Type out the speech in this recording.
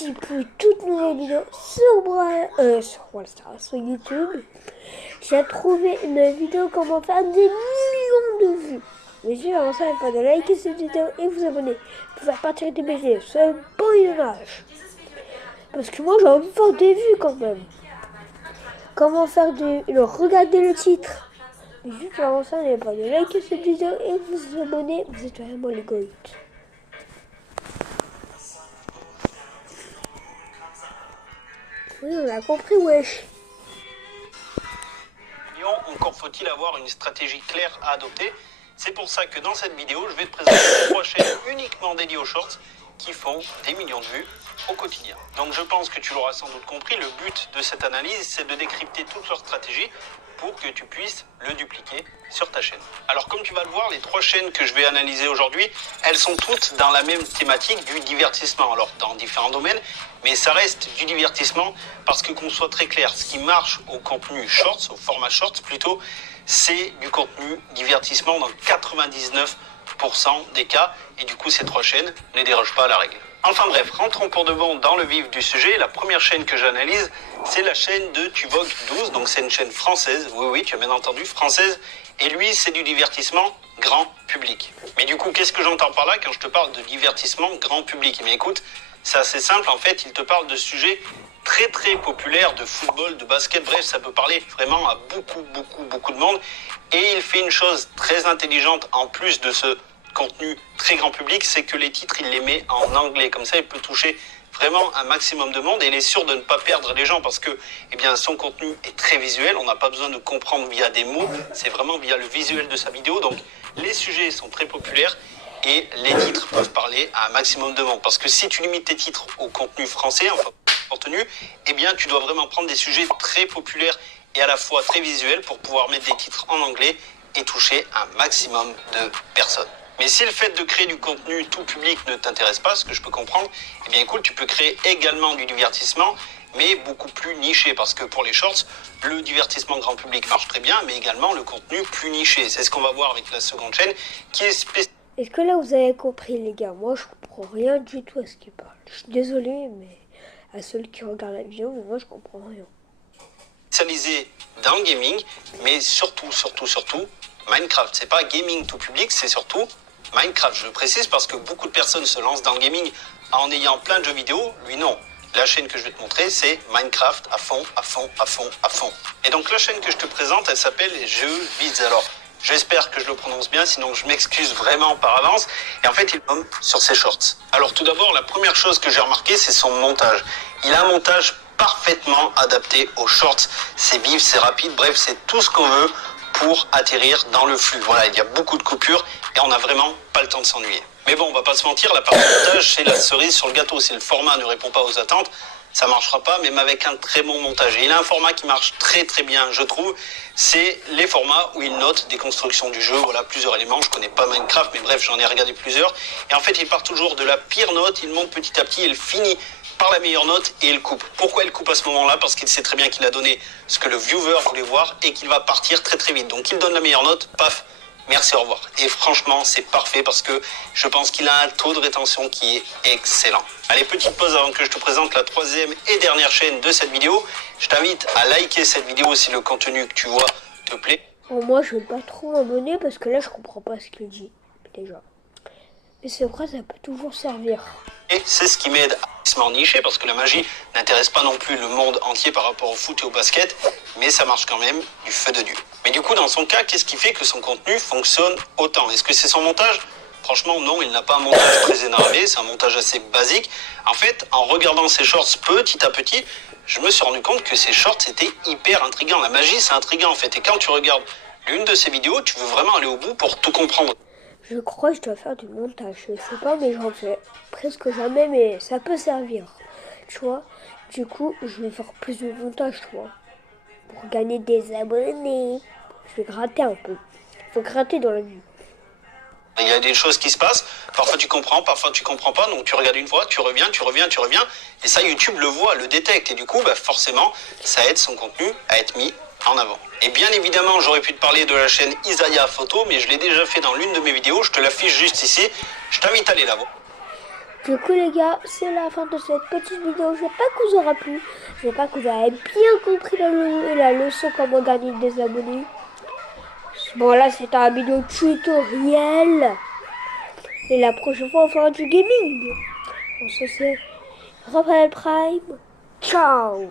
petit peu toute nouvelle vidéo sur YouTube. J'ai trouvé une vidéo comment faire des millions de vues. Mais si avant ça, il faut de liker cette vidéo et vous abonner pour faire partir des BG. C'est un bon image. Parce que moi j'ai envie de faire des vues quand même. Comment faire regardez le titre. Mais juste avant ça, n'oubliez pas de liker cette vidéo et vous abonner. Vous êtes vraiment les goats. Oui, on a compris, wesh. Encore faut-il avoir une stratégie claire à adopter. C'est pour ça que dans cette vidéo, je vais te présenter 3 chaînes uniquement dédiées aux shorts qui font des millions de vues au quotidien. Donc je pense que tu l'auras sans doute compris, le but de cette analyse, c'est de décrypter toute leur stratégie pour que tu puisses le dupliquer sur ta chaîne. Alors comme tu vas le voir, les 3 chaînes que je vais analyser aujourd'hui, elles sont toutes dans la même thématique du divertissement. Alors dans différents domaines, mais ça reste du divertissement parce que qu'on soit très clair, ce qui marche au contenu shorts, au format shorts plutôt, c'est du contenu divertissement dans 99% des cas. Et du coup, ces 3 chaînes ne dérogent pas à la règle. Enfin bref, rentrons pour de bon dans le vif du sujet. La première chaîne que j'analyse, c'est la chaîne de Tuvok12. Donc c'est une chaîne française, oui, tu as bien entendu, française. Et lui, c'est du divertissement grand public. Mais du coup, qu'est-ce que j'entends par là quand je te parle de divertissement grand public? Eh bien écoute, c'est assez simple, en fait, il te parle de sujets très très populaires, de football, de basket, bref, ça peut parler vraiment à beaucoup de monde. Et il fait une chose très intelligente en plus de ce contenu très grand public, c'est que les titres, il les met en anglais. Comme ça, il peut toucher vraiment un maximum de monde et il est sûr de ne pas perdre les gens parce que eh bien, son contenu est très visuel. On n'a pas besoin de comprendre via des mots, c'est vraiment via le visuel de sa vidéo. Donc, les sujets sont très populaires et les titres peuvent parler à un maximum de monde. Parce que si tu limites tes titres au contenu français, enfin, contenu, eh bien, tu dois vraiment prendre des sujets très populaires et à la fois très visuels pour pouvoir mettre des titres en anglais et toucher un maximum de personnes. Mais si le fait de créer du contenu tout public ne t'intéresse pas, ce que je peux comprendre, eh bien écoute, tu peux créer également du divertissement, mais beaucoup plus niché. Parce que pour les shorts, le divertissement grand public marche très bien, mais également le contenu plus niché. C'est ce qu'on va voir avec la seconde chaîne qui est spécialisée. Est-ce que là vous avez compris les gars? Moi je comprends rien du tout à ce qu'il parle. Je suis désolé, mais à ceux qui regardent la vidéo, mais moi je comprends rien. Spécialisé dans le gaming, mais surtout Minecraft. C'est pas gaming tout public, c'est surtout Minecraft. Je le précise parce que beaucoup de personnes se lancent dans le gaming en ayant plein de jeux vidéo. Lui non. La chaîne que je vais te montrer, c'est Minecraft à fond. Et donc la chaîne que je te présente, elle s'appelle Jeux Vids. Alors, j'espère que je le prononce bien, sinon je m'excuse vraiment par avance. Et en fait, il tombe sur ses shorts. Alors tout d'abord, la première chose que j'ai remarqué, c'est son montage. Il a un montage parfaitement adapté aux shorts. C'est vif, c'est rapide, bref, c'est tout ce qu'on veut pour atterrir dans le flux. Voilà, il y a beaucoup de coupures et on n'a vraiment pas le temps de s'ennuyer. Mais bon, on va pas se mentir, la partie montage, c'est la cerise sur le gâteau. Si le format ne répond pas aux attentes, ça marchera pas, même avec un très bon montage. Et il a un format qui marche très bien, je trouve. C'est les formats où il note des constructions du jeu. Voilà, plusieurs éléments. Je connais pas Minecraft, mais bref, j'en ai regardé plusieurs. Et en fait, il part toujours de la pire note. Il monte petit à petit, il finit par la meilleure note et il coupe. Pourquoi il coupe à ce moment-là? Parce qu'il sait très bien qu'il a donné ce que le viewer voulait voir et qu'il va partir très vite. Donc il donne la meilleure note, paf, merci, au revoir. Et franchement, c'est parfait parce que je pense qu'il a un taux de rétention qui est excellent. Allez, petite pause avant que je te présente la 3e et dernière chaîne de cette vidéo. Je t'invite à liker cette vidéo si le contenu que tu vois te plaît. Bon, moi je vais pas trop m'abonner parce que là je comprends pas ce qu'il dit déjà. Mais c'est vrai, ça peut toujours servir. Et c'est ce qui m'aide à se nicher parce que la magie n'intéresse pas non plus le monde entier par rapport au foot et au basket, mais ça marche quand même du feu de Dieu. Mais du coup, dans son cas, qu'est-ce qui fait que son contenu fonctionne autant? Est-ce que c'est son montage? Franchement, non, il n'a pas un montage très énervé, c'est un montage assez basique. En fait, en regardant ses shorts petit à petit, je me suis rendu compte que ses shorts étaient hyper intriguants. La magie, c'est intriguant en fait. Et quand tu regardes l'une de ses vidéos, tu veux vraiment aller au bout pour tout comprendre. Je crois que je dois faire du montage. Je sais pas, mais j'en fais presque jamais, mais ça peut servir. Tu vois, du coup, je vais faire plus de montage, tu vois. Pour gagner des abonnés. Je vais gratter un peu. Il faut gratter dans la vie. Il y a des choses qui se passent, parfois tu comprends, parfois tu comprends pas, donc tu regardes une fois, tu reviens, et ça YouTube le voit, le détecte, et du coup forcément ça aide son contenu à être mis en avant. Et bien évidemment j'aurais pu te parler de la chaîne Isaiah Photo, mais je l'ai déjà fait dans l'une de mes vidéos, je te l'affiche juste ici, je t'invite à aller la voir. Du coup les gars, c'est la fin de cette petite vidéo. J'espère que vous aura plu. J'espère que vous avez bien compris la leçon comment gagner des abonnés. Bon là c'est un vidéo tutoriel. Et la prochaine fois on fera du gaming. On se fait Raphaël Prime. Ciao.